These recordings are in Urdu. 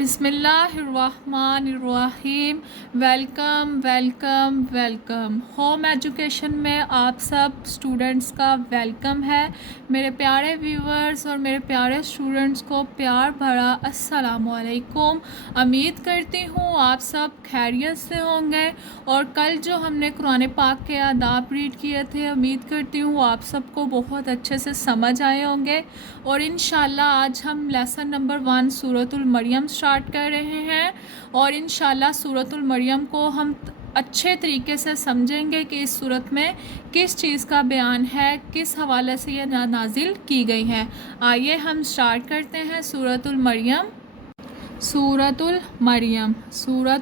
بسم اللہ الرحمن الرحیم۔ ویلکم ہوم ایجوکیشن میں آپ سب اسٹوڈنٹس کا ویلکم ہے۔ میرے پیارے ویورز اور میرے پیارے اسٹوڈنٹس کو پیار بھرا السلام علیکم۔ امید کرتی ہوں آپ سب خیریت سے ہوں گے، اور کل جو ہم نے قرآن پاک کے آداب ریڈ کیے تھے، امید کرتی ہوں آپ سب کو بہت اچھے سے سمجھ آئے ہوں گے، اور انشاءاللہ آج ہم لیسن نمبر 1 سورۃ المریم سٹارٹ کر رہے ہیں، اور انشاءاللہ سورۃ المریم کو ہم اچھے طریقے سے سمجھیں گے کہ اس سورت میں کس چیز کا بیان ہے، کس حوالے سے یہ نازل کی گئی ہے۔ آئیے ہم سٹارٹ کرتے ہیں سورۃ المریم۔ سورۃ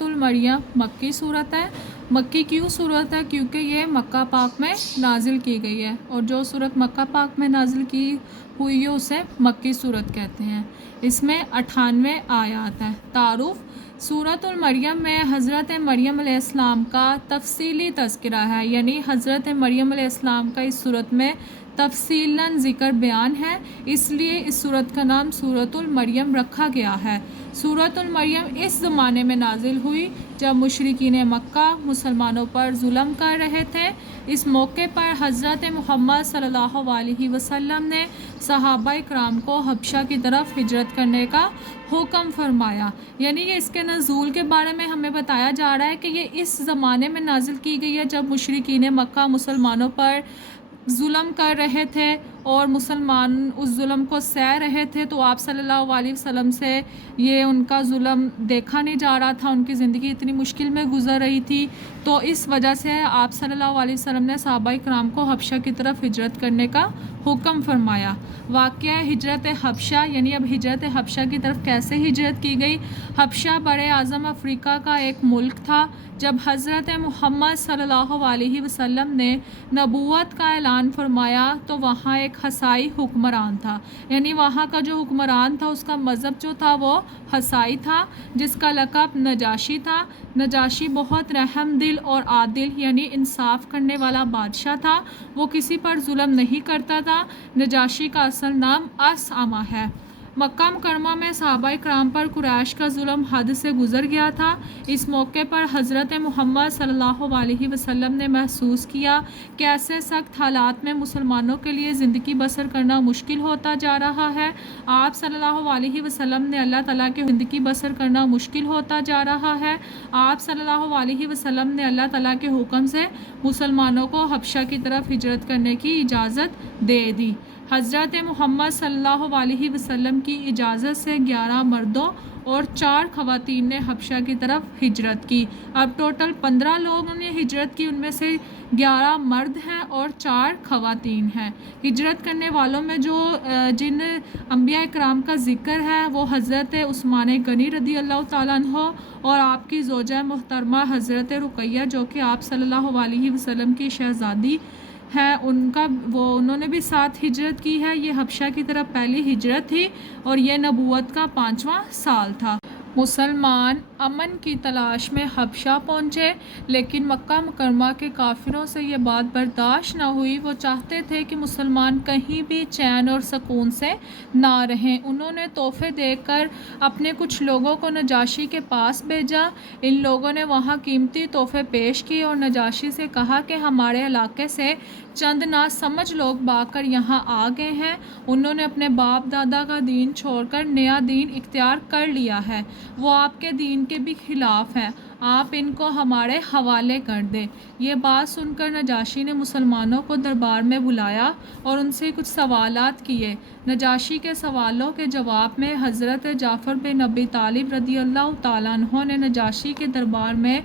المریم مکی صورت ہے۔ مکی کیوں صورت ہے؟ کیونکہ یہ مکہ پاک میں نازل کی گئی ہے، اور جو صورت مکہ پاک میں نازل کی ہوئی ہے اسے مکی صورت کہتے ہیں۔ اس میں 98 آیات ہیں۔ تعارف: سورۃ المریم میں حضرت مریم علیہ السلام کا تفصیلی تذکرہ ہے، یعنی حضرت مریم علیہ السلام کا اس صورت میں تفصیلاً ذکر بیان ہے، اس لیے اس صورت کا نام سورۃ المریم رکھا گیا ہے۔ سورۃ المریم اس زمانے میں نازل ہوئی جب مشرکین مکہ مسلمانوں پر ظلم کر رہے تھے۔ اس موقع پر حضرت محمد صلی اللہ علیہ وسلم نے صحابہ کرام کو حبشہ کی طرف ہجرت کرنے کا حکم فرمایا، یعنی یہ اس کے نزول کے بارے میں ہمیں بتایا جا رہا ہے کہ یہ اس زمانے میں نازل کی گئی ہے جب مشرکین مکہ مسلمانوں پر ظلم کر رہے تھے اور مسلمان اس ظلم کو سہ رہے تھے، تو آپ صلی اللہ علیہ وسلم سے یہ ان کا ظلم دیکھا نہیں جا رہا تھا، ان کی زندگی اتنی مشکل میں گزر رہی تھی، تو اس وجہ سے آپ صلی اللہ علیہ وسلم نے صحابہ کرام کو حبشہ کی طرف ہجرت کرنے کا حکم فرمایا۔ واقعہ ہجرت حبشہ، یعنی اب ہجرت حبشہ کی طرف کیسے ہجرت کی گئی؟ حبشہ بر اعظم افریقہ کا ایک ملک تھا۔ جب حضرت محمد صلی اللہ علیہ وسلم نے نبوت کا اعلان فرمایا تو وہاں ایک حسائی حکمران تھا، یعنی وہاں کا جو حکمران تھا اس کا مذہب جو تھا وہ حسائی تھا، جس کا لقب نجاشی تھا۔ نجاشی بہت رحم دل اور عادل، یعنی انصاف کرنے والا بادشاہ تھا، وہ کسی پر ظلم نہیں کرتا تھا۔ نجاشی کا اصل نام اسامہ ہے۔ مکہ مکرمہ میں صحابہ کرام پر قریش کا ظلم حد سے گزر گیا تھا۔ اس موقع پر حضرت محمد صلی اللہ علیہ وسلم نے محسوس کیا کہ ایسے سخت حالات میں مسلمانوں کے لیے زندگی بسر کرنا مشکل ہوتا جا رہا ہے۔ آپ صلی اللہ علیہ وسلم نے اللہ تعالیٰ کی زندگی بسر کرنا مشکل ہوتا جا رہا ہے۔ آپ صلی اللہ علیہ وسلم نے اللہ تعالیٰ کے حکم سے مسلمانوں کو حبشہ کی طرف ہجرت کرنے کی اجازت دے دی۔ حضرت محمد صلی اللہ علیہ وسلم کی اجازت سے 11 مردوں اور 4 خواتین نے حبشہ کی طرف ہجرت کی۔ اب ٹوٹل 15 لوگوں نے ہجرت کی، ان میں سے 11 مرد ہیں اور 4 خواتین ہیں۔ ہجرت کرنے والوں میں جن انبیاء کرام کا ذکر ہے وہ حضرت عثمان غنی رضی اللہ تعالیٰ عنہ اور آپ کی زوجہ محترمہ حضرت رقیہ، جو کہ آپ صلی اللہ علیہ وسلم کی شہزادی ہے، انہوں نے بھی ساتھ ہجرت کی ہے۔ یہ حبشہ کی طرف پہلی ہجرت تھی اور یہ نبوت کا 5واں سال تھا۔ مسلمان امن کی تلاش میں حبشہ پہنچے، لیکن مکہ مکرمہ کے کافروں سے یہ بات برداشت نہ ہوئی۔ وہ چاہتے تھے کہ مسلمان کہیں بھی چین اور سکون سے نہ رہیں۔ انہوں نے تحفے دے کر اپنے کچھ لوگوں کو نجاشی کے پاس بھیجا۔ ان لوگوں نے وہاں قیمتی تحفے پیش کیے اور نجاشی سے کہا کہ ہمارے علاقے سے چند ناسمجھ لوگ بھاگ کر یہاں آ گئے ہیں، انہوں نے اپنے باپ دادا کا دین چھوڑ کر نیا دین اختیار کر لیا ہے، وہ آپ کے دین کے بھی خلاف ہیں، آپ ان کو ہمارے حوالے کر دیں۔ یہ بات سن کر نجاشی نے مسلمانوں کو دربار میں بلایا اور ان سے کچھ سوالات کیے۔ نجاشی کے سوالوں کے جواب میں حضرت جعفر بن ابی طالب رضی اللہ تعالیٰ عنہ نے نجاشی کے دربار میں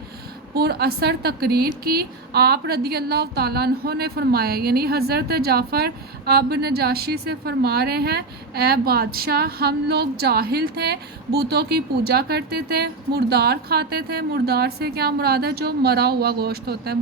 پر اثر تقریر کی۔ آپ رضی اللہ تعالیٰ عنہ نے فرمایا، یعنی حضرت جعفر اب نجاشی سے فرما رہے ہیں، اے بادشاہ، ہم لوگ جاہل تھے، بتوں کی پوجا کرتے تھے، مردار کھاتے تھے۔ مردار سے کیا مراد ہے؟ جو مرا ہوا گوشت ہوتا ہے،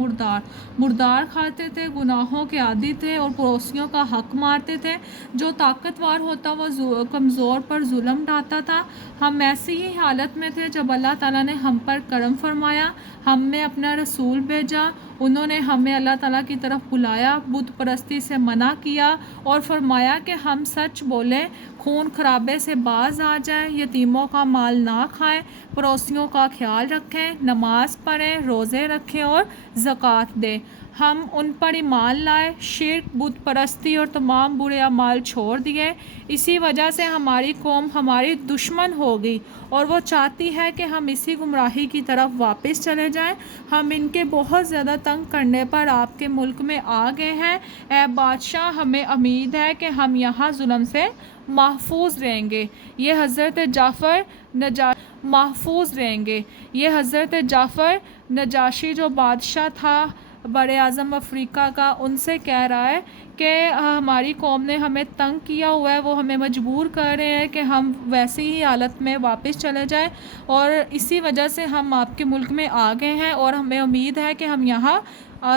مردار کھاتے تھے، گناہوں کے عادی تھے اور پڑوسیوں کا حق مارتے تھے۔ جو طاقتور ہوتا وہ کمزور پر ظلم ڈھاتا تھا۔ ہم ایسی ہی حالت میں تھے جب اللہ تعالیٰ نے ہم پر کرم فرمایا، ہم میں اپنا رسول بھیجا، انہوں نے ہمیں اللہ تعالیٰ کی طرف بلایا، بت پرستی سے منع کیا اور فرمایا کہ ہم سچ بولیں، خون خرابے سے باز آ جائیں، یتیموں کا مال نہ کھائیں، پڑوسیوں کا خیال رکھیں، نماز پڑھیں، روزے رکھیں اور زکوٰۃ دیں۔ ہم ان پر ایمان لائے، شرک، بت پرستی اور تمام برے اعمال چھوڑ دیے۔ اسی وجہ سے ہماری قوم ہماری دشمن ہو گئی اور وہ چاہتی ہے کہ ہم اسی گمراہی کی طرف واپس چلے جائیں۔ ہم ان کے بہت زیادہ تنگ کرنے پر آپ کے ملک میں آ گئے ہیں۔ اے بادشاہ، ہمیں امید ہے کہ ہم یہاں ظلم سے محفوظ رہیں گے۔ یہ حضرت جعفر نجاشی جو بادشاہ تھا بر اعظم افریقہ کا، ان سے کہہ رہا ہے کہ ہماری قوم نے ہمیں تنگ کیا ہوا ہے، وہ ہمیں مجبور کر رہے ہیں کہ ہم ویسی ہی حالت میں واپس چلے جائیں، اور اسی وجہ سے ہم آپ کے ملک میں آ گئے ہیں اور ہمیں امید ہے کہ ہم یہاں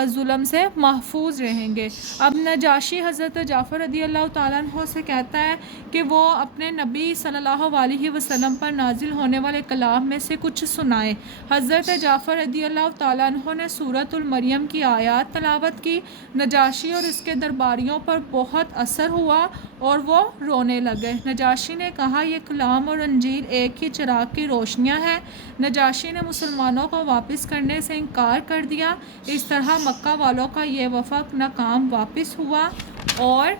ظلم سے محفوظ رہیں گے۔ اب نجاشی حضرت جعفر رضی اللہ تعالیٰ عنہ سے کہتا ہے کہ وہ اپنے نبی صلی اللہ علیہ وسلم پر نازل ہونے والے کلام میں سے کچھ سنائے۔ حضرت جعفر رضی اللہ تعالیٰ عنہ نے سورۃ المریم کی آیات تلاوت کی۔ نجاشی اور اس کے درباریوں پر بہت اثر ہوا اور وہ رونے لگے۔ نجاشی نے کہا، یہ کلام اور انجیل ایک ہی چراغ کی روشنیاں ہیں۔ نجاشی نے مسلمانوں کو واپس کرنے سے انکار کر دیا۔ اس طرح مکہ والوں کا یہ وفد ناکام واپس ہوا اور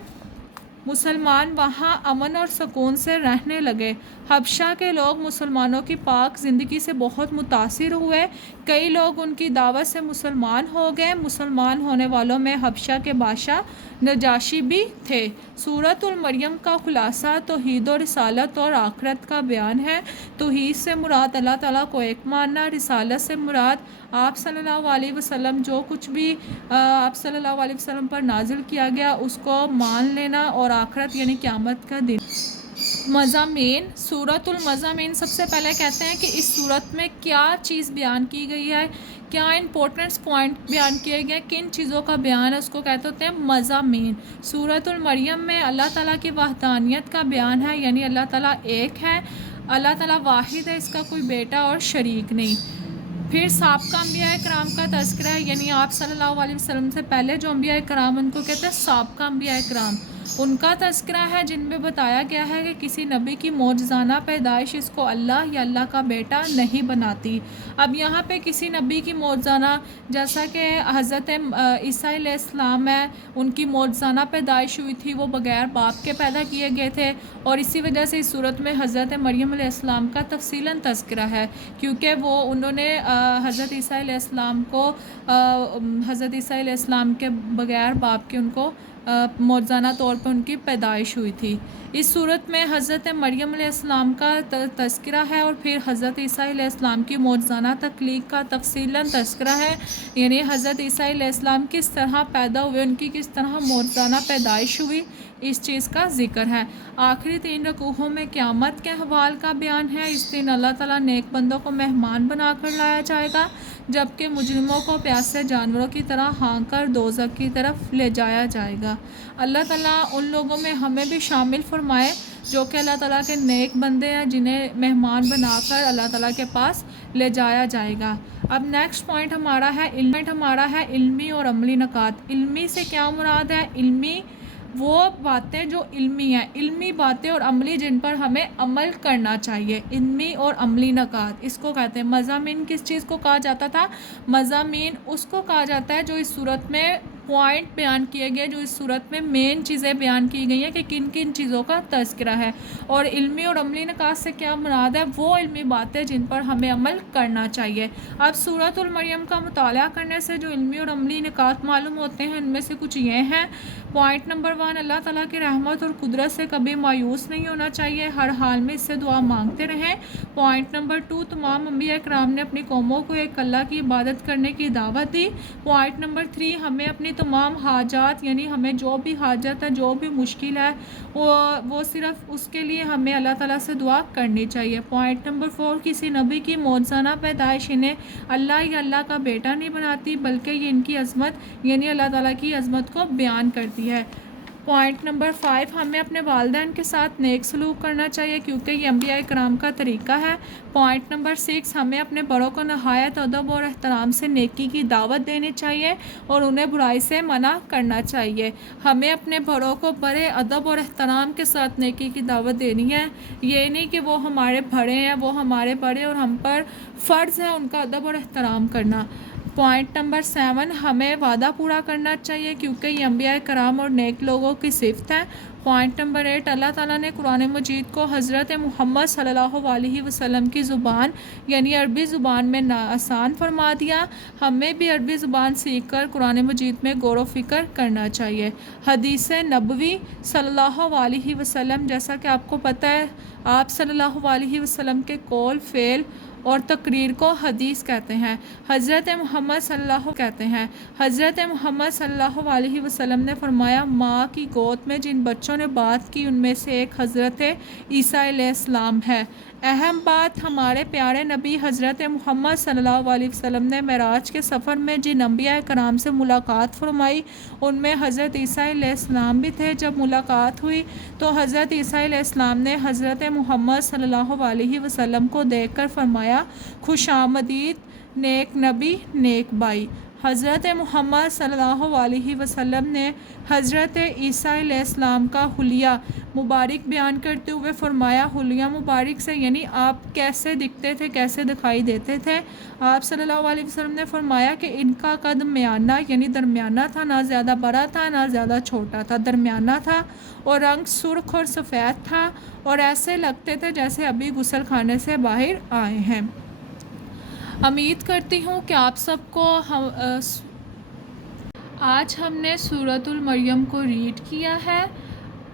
مسلمان وہاں امن اور سکون سے رہنے لگے۔ حبشہ کے لوگ مسلمانوں کی پاک زندگی سے بہت متاثر ہوئے، کئی لوگ ان کی دعوت سے مسلمان ہو گئے۔ مسلمان ہونے والوں میں حبشہ کے بادشاہ نجاشی بھی تھے۔ سورۃ المریم کا خلاصہ توحید و رسالت اور آخرت کا بیان ہے۔ توحید سے مراد اللہ تعالیٰ کو ایک ماننا، رسالت سے مراد آپ صلی اللہ علیہ وسلم جو کچھ بھی آپ صلی اللہ علیہ وسلم پر نازل کیا گیا اس کو مان لینا، اور آخرت یعنی قیامت کا دن۔ مضامین، سورۃ المضامین سب سے پہلے کہتے ہیں کہ اس سورت میں کیا چیز بیان کی گئی ہے، کیا امپورٹنس پوائنٹ بیان کیے گئے، کن چیزوں کا بیان ہے، اس کو کہتے ہوتے ہیں مضامین۔ سورۃ المریم میں اللہ تعالیٰ کی وحدانیت کا بیان ہے، یعنی اللہ تعالیٰ ایک ہے، اللہ تعالیٰ واحد ہے، اس کا کوئی بیٹا اور شریک نہیں۔ پھر سابقہ انبیاء کرام کا تذکرہ ہے، یعنی آپ صلی اللہ علیہ وسلم سے پہلے جو انبیاء کرام ان کو کہتے ہیں سابقہ انبیاء کرام، ان کا تذکرہ ہے جن میں بتایا گیا ہے کہ کسی نبی کی معجزانہ پیدائش اس کو اللہ یا اللہ کا بیٹا نہیں بناتی۔ اب یہاں پہ کسی نبی کی معجزانہ، جیسا کہ حضرت عیسیٰ علیہ السلام ہے، ان کی معجزانہ پیدائش ہوئی تھی، وہ بغیر باپ کے پیدا کیے گئے تھے، اور اسی وجہ سے اس صورت میں حضرت مریم علیہ السلام کا تفصیلاً تذکرہ ہے، کیونکہ انہوں نے حضرت عیسیٰ علیہ السلام کو حضرت عیسیٰ علیہ السلام کے بغیر باپ کے ان کو معجزانہ طور پر ان کی پیدائش ہوئی تھی۔ اس صورت میں حضرت مریم علیہ السلام کا تذکرہ ہے، اور پھر حضرت عیسیٰ علیہ السلام کی معجزانہ تخلیق کا تفصیلاً تذکرہ ہے، یعنی حضرت عیسیٰ علیہ السلام کس طرح پیدا ہوئے، ان کی کس طرح معجزانہ پیدائش ہوئی، اس چیز کا ذکر ہے۔ آخری 3 رکوعوں میں قیامت کے احوال کا بیان ہے۔ اس دن اللہ تعالیٰ نیک بندوں کو مہمان بنا کر لایا جائے گا، جبکہ مجرموں کو پیاسے جانوروں کی طرح ہانک کر دوزخ کی طرف لے جایا جائے گا۔ اللہ تعالیٰ ان لوگوں میں ہمیں بھی شامل فرمائے جو کہ اللہ تعالیٰ کے نیک بندے ہیں، جنہیں مہمان بنا کر اللہ تعالیٰ کے پاس لے جایا جائے گا۔ اب نیکسٹ پوائنٹ ہمارا ہے علمی اور عملی نکات۔ علمی سے کیا مراد ہے؟ علمی وہ باتیں جو علمی ہیں، علمی باتیں اور عملی جن پر ہمیں عمل کرنا چاہیے، علمی اور عملی نکات اس کو کہتے ہیں۔ مضامین کس چیز کو کہا جاتا تھا؟ مضامین اس کو کہا جاتا ہے جو اس صورت میں پوائنٹ بیان کیے گئے، جو اس صورت میں مین چیزیں بیان کی گئی ہیں کہ کن کن چیزوں کا تذکرہ ہے۔ اور علمی اور عملی نکات سے کیا مراد ہے؟ وہ علمی باتیں جن پر ہمیں عمل کرنا چاہیے۔ اب سورۃ المریم کا مطالعہ کرنے سے جو علمی اور عملی نکات معلوم ہوتے ہیں، ان میں سے کچھ یہ ہیں۔ پوائنٹ نمبر 1، اللہ تعالیٰ کی رحمت اور قدرت سے کبھی مایوس نہیں ہونا چاہیے، ہر حال میں اس سے دعا مانگتے رہیں۔ پوائنٹ نمبر 2، تمام انبیاء کرام نے اپنی قوموں کو ایک اللہ کی عبادت کرنے کی دعوت دی۔ پوائنٹ نمبر 3، ہمیں اپنی تمام حاجات، یعنی ہمیں جو بھی حاجت ہے، جو بھی مشکل ہے، وہ صرف اس کے لیے ہمیں اللہ تعالیٰ سے دعا کرنی چاہیے۔ پوائنٹ نمبر 4، کسی نبی کی معجزانہ پیدائش انہیں اللہ یا اللہ کا بیٹا نہیں بناتی، بلکہ یہ ان کی عظمت یعنی اللہ تعالیٰ کی عظمت کو بیان کرتی ہے۔ پوائنٹ نمبر 5، ہمیں اپنے والدین کے ساتھ نیک سلوک کرنا چاہیے کیونکہ یہ انبیاء کرام کا طریقہ ہے۔ پوائنٹ نمبر 6، ہمیں اپنے بڑوں کو نہایت ادب اور احترام سے نیکی کی دعوت دینی چاہیے اور انہیں برائی سے منع کرنا چاہیے۔ ہمیں اپنے بڑوں کو بڑے ادب اور احترام کے ساتھ نیکی کی دعوت دینی ہے، یہ نہیں کہ وہ ہمارے بڑے ہیں، وہ ہمارے بڑے اور ہم پر فرض ہے ان کا ادب اور احترام کرنا۔ پوائنٹ نمبر 7، ہمیں وعدہ پورا کرنا چاہیے کیونکہ یہ انبیاء کرام اور نیک لوگوں کی صفت ہے۔ پوائنٹ نمبر 8، اللہ تعالیٰ نے قرآن مجید کو حضرت محمد صلی اللہ علیہ وسلم کی زبان یعنی عربی زبان میں آسان فرما دیا۔ ہمیں بھی عربی زبان سیکھ کر قرآن مجید میں غور و فکر کرنا چاہیے۔ حدیث نبوی صلی اللہ علیہ وسلم، جیسا کہ آپ کو پتہ ہے، آپ صلی اللہ علیہ وسلم کے قول، فعل اور تقریر کو حدیث کہتے ہیں۔ حضرت محمد صلی اللہ کہتے ہیں، حضرت محمد صلی اللہ علیہ وسلم نے فرمایا، ماں کی گود میں جن بچوں نے بات کی ان میں سے ایک حضرت عیسیٰ علیہ السلام ہے۔ اہم بات، ہمارے پیارے نبی حضرت محمد صلی اللہ علیہ وسلم نے معراج کے سفر میں جن انبیاء کرام سے ملاقات فرمائی ان میں حضرت عیسیٰ علیہ السلام بھی تھے۔ جب ملاقات ہوئی تو حضرت عیسیٰ علیہ السلام نے حضرت محمد صلی اللہ علیہ وسلم کو دیکھ کر فرمایا، خوش آمدید نیک نبی، نیک بھائی۔ حضرت محمد صلی اللہ علیہ وسلم نے حضرت عیسیٰ علیہ السلام کا حلیہ مبارک بیان کرتے ہوئے فرمایا، حلیہ مبارک سے یعنی آپ کیسے دکھتے تھے، کیسے دکھائی دیتے تھے۔ آپ صلی اللہ علیہ وسلم نے فرمایا کہ ان کا قد میانہ یعنی درمیانہ تھا، نہ زیادہ بڑا تھا نہ زیادہ چھوٹا تھا، درمیانہ تھا، اور رنگ سرخ اور سفید تھا اور ایسے لگتے تھے جیسے ابھی غسل خانے سے باہر آئے ہیں۔ امید کرتی ہوں کہ آپ سب کو آج ہم نے سورۃ المریم کو ریڈ کیا ہے،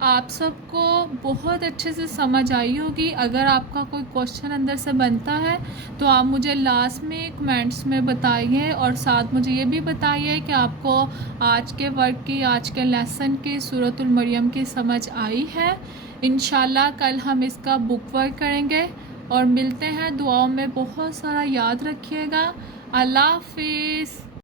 آپ سب کو بہت اچھے سے سمجھ آئی ہوگی۔ اگر آپ کا کوئی کوشچن اندر سے بنتا ہے تو آپ مجھے لازمی کمنٹس میں بتائیے اور ساتھ مجھے یہ بھی بتائیے کہ آپ کو آج کے ورک کی، آج کے لیسن کی سورۃ المریم کی سمجھ آئی ہے۔ انشاءاللہ کل ہم اس کا بک ورک کریں گے اور ملتے ہیں۔ دعاؤں میں بہت سارا یاد رکھیے گا۔ اللہ حافظ۔